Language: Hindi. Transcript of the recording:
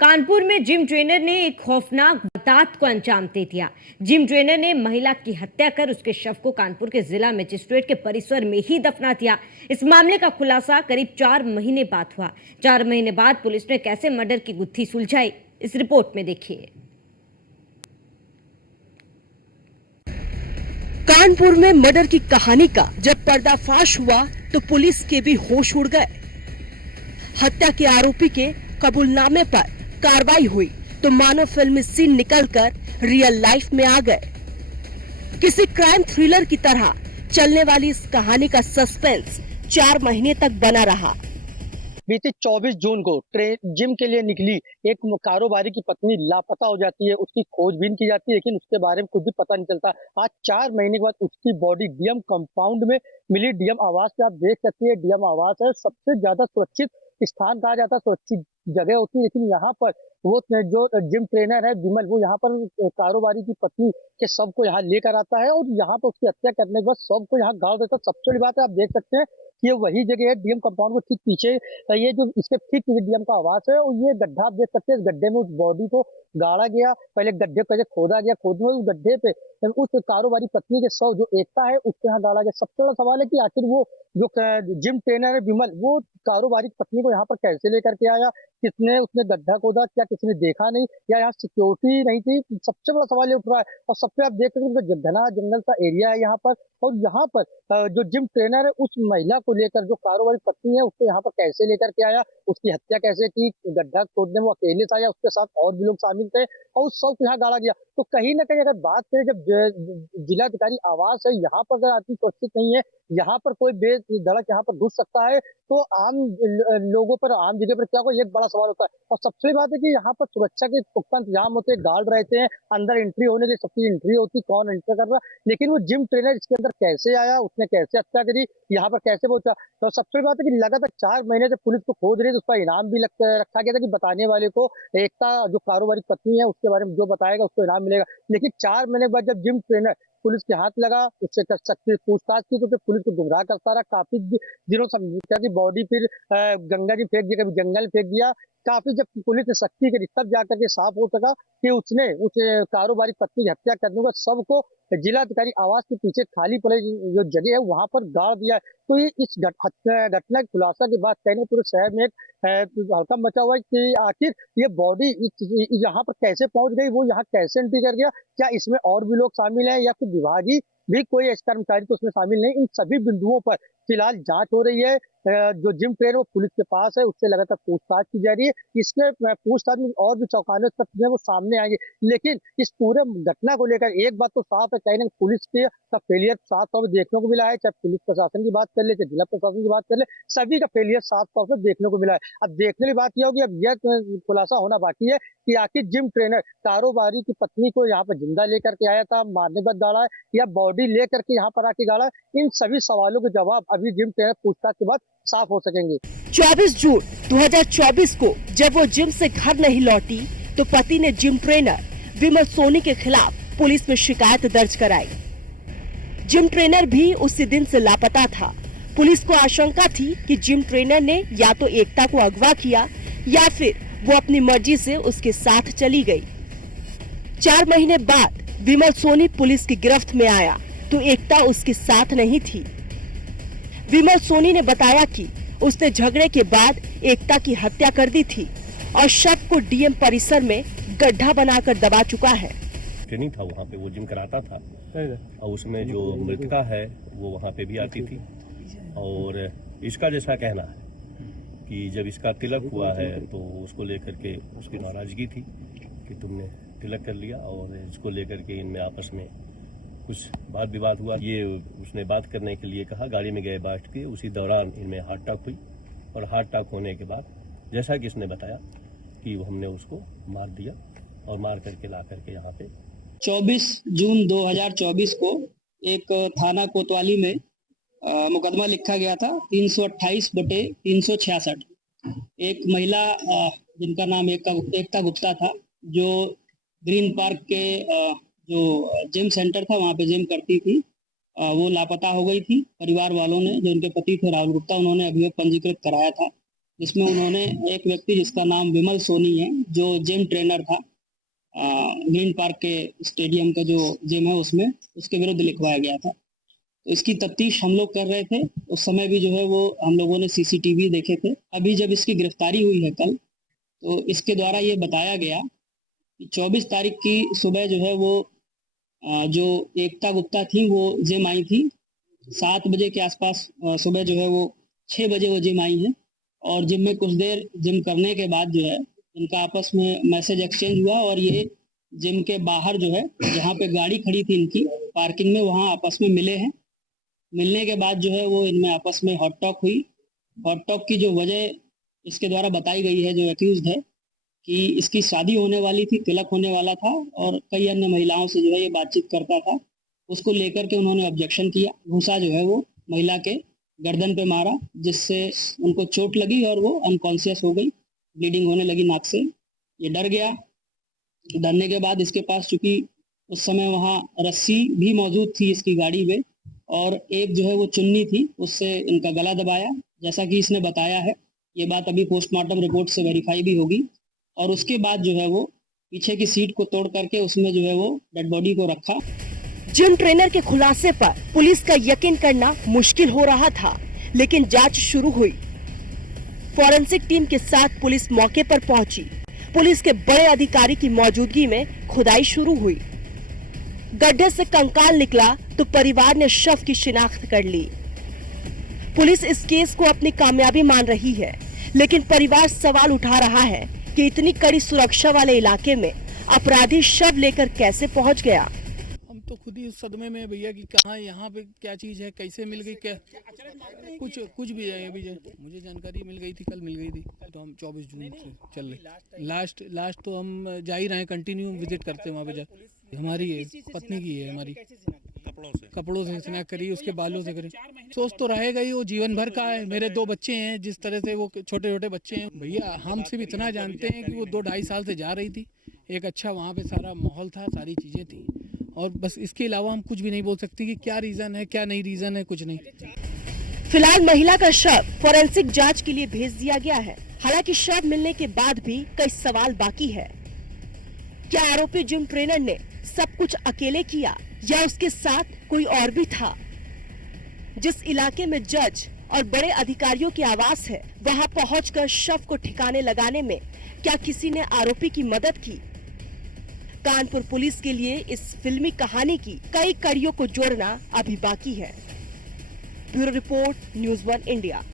कानपुर में जिम ट्रेनर ने एक खौफनाक वारदात को अंजाम दे दिया। जिम ट्रेनर ने महिला की हत्या कर उसके शव को कानपुर के जिला मजिस्ट्रेट के परिसर में ही दफना दिया। इस मामले का खुलासा करीब 4 महीने बाद हुआ। 4 महीने बाद पुलिस ने कैसे मर्डर की गुत्थी सुलझाई, इस रिपोर्ट में देखिए। कानपुर में मर्डर की कहानी का जब पर्दाफाश हुआ तो पुलिस के भी होश उड़ गए। हत्या के आरोपी के कबूलनामे पर कार्रवाई हुई तो मानो फिल्मी सीन निकलकर रियल लाइफ में आ गए। किसी क्राइम थ्रिलर की तरह चलने वाली इस कहानी का सस्पेंस 4 महीने तक बना रहा। बीती 24 जून को जिम के लिए निकली एक कारोबारी की पत्नी लापता हो जाती है। उसकी खोजबीन की जाती है लेकिन उसके बारे में कुछ भी पता नहीं चलता। आज 4 महीने के बाद उसकी बॉडी डीएम कंपाउंड में मिली। डीएम आवास पे आप देख सकते हैं, डीएम आवास है सबसे ज्यादा सुरक्षित स्थान कहा जाता है, सुरक्षित जगह होती है। लेकिन यहाँ पर वो जो जिम ट्रेनर है विमल, वो यहाँ पर कारोबारी की पत्नी के शव को यहाँ लेकर आता है और यहाँ पर उसकी हत्या करने के बाद शव को यहाँ गाड़ देता है। सबसे बड़ी बात है, आप देख सकते हैं ये वही जगह है डीएम कंपाउंड को ठीक पीछे, ये जो इसके ठीक पीछे डीएम का आवास है और ये गड्ढा आप देख सकते हैं। इस गड्ढे में उस बॉडी को गाड़ा गया, पहले गड्ढे को खोदा गया, खोदने में उस गड्ढे पे उस कारोबारी पत्नी के शव जो एकता है उसके यहाँ गाड़ा गया। सबसे बड़ा सवाल है कि आखिर वो जो जिम ट्रेनर है विमल, वो कारोबारी पत्नी को यहाँ पर कैसे लेकर के आया, किसने उसने गड्ढा खोदा, क्या किसी ने देखा नहीं या यहाँ सिक्योरिटी नहीं थी? सबसे बड़ा सवाल ये उठ रहा है। और सबसे आप देख सकते हैं घना जंगल सा एरिया है यहाँ पर और यहाँ पर जो जिम ट्रेनर है उस महिला को लेकर, जो कारोबारी पत्नी है उसको यहाँ पर कैसे लेकर के आया, उसकी हत्या कैसे की, गड्ढा खोदने में वो अकेले था या उसके साथ और भी लोग शामिल थे और उस शव को यहाँ गाड़ा गया। तो कहीं ना कहीं अगर बात करें, जब जिलाधिकारी आवास है यहाँ पर अगर आदमी सुरक्षित नहीं है, यहाँ पर कोई बेधड़क यहाँ पर घुस सकता है, तो आम लोगों पर, आम जगह पर क्या कोई एक बड़ा सवाल होता है। और सबसे बड़ी बात है कि यहाँ पर सुरक्षा के पुख्ता इंतजाम होते हैं, गार्ड रहते हैं, अंदर एंट्री होने की सबकी एंट्री होती, कौन एंट्री कर रहा है, लेकिन वो जिम ट्रेनर इसके अंदर कैसे आया, उसने कैसे हत्या करी, यहाँ पर कैसे पहुंचा। तो सबसे बड़ी बात है कि लगातार 4 महीने से पुलिस को खोज रही है, तो उसका इनाम भी रखा गया था कि बताने वाले को, एकता जो कारोबारी पत्नी है उसके बारे में जो बताएगा उसको इनाम मिलेगा। लेकिन 4 महीने के बाद जब जिम ट्रेनर पुलिस के हाथ लगा, उससे कर सकती पूछताछ की तो फिर पुलिस को गुमराह करता रहा। काफी दिनों समझा की बॉडी फिर गंगा जी फेंक दिया, कभी जंगल फेंक दिया। काफी जब पुलिस ने सख्ती करी तब जाकर के साफ हो सका कि उसने उस कारोबारी पत्नी की हत्या करने का सबको जिलाधिकारी आवास के पीछे खाली पड़े जो जगह है वहां पर गाड़ दिया है। तो ये इस घटना के खुलासा के बाद कहीं पूरे शहर में हल्का मचा हुआ है कि आखिर ये बॉडी यहाँ पर कैसे पहुंच गई, वो यहाँ कैसे एंट्री कर गया, क्या इसमें और भी लोग शामिल हैं या फिर विभागीय भी कोई कर्मचारी तो उसमें शामिल नहीं। इन सभी बिंदुओं पर फिलहाल जांच हो रही है। जो जिम ट्रेनर वो पुलिस के पास है, उससे लगातार पूछताछ की जा रही है। इसके पूछताछ में और भी चौंकाने तथ्य वो सामने आएंगे। लेकिन इस पूरे घटना को लेकर एक बात तो साफ है, कहीं ना पुलिस के का फेलियर साफ तौर पर देखने को मिला है। चाहे पुलिस प्रशासन की बात कर ले, चाहे जिला प्रशासन की बात कर ले, सभी का फेलियर साफ तौर पर देखने को मिला है। अब देखने की बात यह होगी, अब यह खुलासा होना बाकी है कि आखिर जिम ट्रेनर कारोबारी की पत्नी को यहाँ पर जिंदा लेकर के आया था, मारने पर गाड़ा है या बॉडी लेकर के यहाँ पर आके गाड़ा है। इन सभी सवालों के जवाब अभी जिम ट्रेनर पूछताछ के बाद साफ हो सकेंगे। 24 जून 2024 को जब वो जिम से घर नहीं लौटी तो पति ने जिम ट्रेनर विमल सोनी के खिलाफ पुलिस में शिकायत दर्ज कराई। जिम ट्रेनर भी उसी दिन से लापता था। पुलिस को आशंका थी कि जिम ट्रेनर ने या तो एकता को अगवा किया या फिर वो अपनी मर्जी से उसके साथ चली गई। 4 महीने बाद विमल सोनी पुलिस की गिरफ्त में आया तो एकता उसके साथ नहीं थी। विमल सोनी ने बताया कि उसने झगड़े के बाद एकता की हत्या कर दी थी और शव को डीएम परिसर में गड्ढा बनाकर दबा चुका है। ट्रेनिंग था वहाँ पे, वो जिम कराता था और उसमें जो मृतका है वो वहाँ पे भी आती थी। और इसका जैसा कहना है कि जब इसका तिलक हुआ है तो उसको लेकर के उसकी नाराजगी थी कि तुमने तिलक कर लिया और इसको लेकर के इनमें आपस में कुछ वाद विवाद हुआ। ये उसने बात करने के लिए कहा, गाड़ी में गए बैठ के, उसी दौरान इनमें हार्ट अटैक हुई और हार्ट अटैक होने के बाद जैसा कि इसने बताया कि हमने उसको मार दिया और मार करके ला करके यहाँ पे 24 जून 2024 को एक थाना कोतवाली में मुकदमा लिखा गया था 328/366। एक महिला जिनका नाम एकता गुप्ता था, जो ग्रीन पार्क के जो जिम सेंटर था वहाँ पे जिम करती थी, वो लापता हो गई थी। परिवार वालों ने, जो उनके पति थे राहुल गुप्ता, उन्होंने अभियोग पंजीकृत कराया था। जिसमें उन्होंने एक व्यक्ति जिसका नाम विमल सोनी है, जो जिम ट्रेनर था ग्रीन पार्क के स्टेडियम का जो जिम है उसमें, उसके विरुद्ध लिखवाया गया था। तो इसकी तफ्तीश हम लोग कर रहे थे। उस समय भी जो है वो हम लोगों ने सीसीटीवी देखे थे। अभी जब इसकी गिरफ्तारी हुई है कल, तो इसके द्वारा ये बताया गया कि 24 तारीख की सुबह जो है वो जो एकता गुप्ता थी वो जिम आई थी 7 बजे के आसपास। सुबह जो है वो 6 बजे वो जिम आई है और जिम में कुछ देर जिम करने के बाद जो है इनका आपस में मैसेज एक्सचेंज हुआ और ये जिम के बाहर जो है जहाँ पे गाड़ी खड़ी थी इनकी पार्किंग में, वहाँ आपस में मिले हैं। मिलने के बाद जो है वो इनमें आपस में हॉट टॉक हुई। हॉट टॉक की जो वजह इसके द्वारा बताई गई है, जो एक्यूज्ड है, कि इसकी शादी होने वाली थी, तिलक होने वाला था और कई अन्य महिलाओं से जो है ये बातचीत करता था। उसको लेकर के उन्होंने ऑब्जेक्शन किया। घूंसा जो है वो महिला के गर्दन पे मारा, जिससे उनको चोट लगी और वो अनकॉन्शियस हो गई, ब्लीडिंग होने लगी नाक से। ये डर गया। डरने के बाद इसके पास, चूंकि उस समय वहाँ रस्सी भी मौजूद थी इसकी गाड़ी में और एक जो है वो चुन्नी थी, उससे इनका गला दबाया, जैसा कि इसने बताया है। ये बात अभी पोस्टमार्टम रिपोर्ट से वेरीफाई भी होगी। और उसके बाद जो है वो पीछे की सीट को तोड़ करके उसमें जो है वो डेड बॉडी को रखा। जिम ट्रेनर के खुलासे पर पुलिस का यकीन करना मुश्किल हो रहा था, लेकिन जांच शुरू हुई। फॉरेंसिक टीम के साथ पुलिस मौके पर पहुंची। पुलिस के बड़े अधिकारी की मौजूदगी में खुदाई शुरू हुई। गड्ढे से कंकाल निकला तो परिवार ने शव की शिनाख्त कर ली। पुलिस इस केस को अपनी कामयाबी मान रही है, लेकिन परिवार सवाल उठा रहा है कि इतनी कड़ी सुरक्षा वाले इलाके में अपराधी शव लेकर कैसे पहुंच गया। हम तो खुद ही उस सदमे में भैया कि कहाँ यहाँ पे क्या चीज़ है, कैसे मिल गई, क्या कुछ भी है। अभी मुझे जानकारी मिल गई थी, कल मिल गई थी, तो हम 24 जून से चल रहे। लास्ट तो हम जा ही रहे हैं, कंटिन्यू विजिट करते हैं वहाँ पे जा। हमारी है, पत्नी की है, हमारी कपड़ों से स्नैक करी, उसके बालों से करी। सोच तो रहेगा ही, वो जीवन भर का है। मेरे 2 बच्चे हैं, जिस तरह से वो छोटे छोटे बच्चे हैं भैया, हम सिर्फ इतना जानते हैं कि वो 2-2.5 साल से जा रही थी। एक अच्छा वहाँ पे सारा माहौल था, सारी चीज़ें थी, और बस इसके अलावा हम कुछ भी नहीं बोल सकते कि क्या रीज़न है, क्या नहीं रीज़न है, कुछ नहीं। फिलहाल महिला का शव फोरेंसिक जांच के लिए भेज दिया गया है। हालांकि शव मिलने के बाद भी कई सवाल बाकी है। क्या आरोपी जिम ट्रेनर ने सब कुछ अकेले किया या उसके साथ कोई और भी था? जिस इलाके में जज और बड़े अधिकारियों की आवास है, वहां पहुंचकर शव को ठिकाने लगाने में क्या किसी ने आरोपी की मदद की? कानपुर पुलिस के लिए इस फिल्मी कहानी की कई कड़ियों को जोड़ना अभी बाकी है। Bureau report, news 1 India.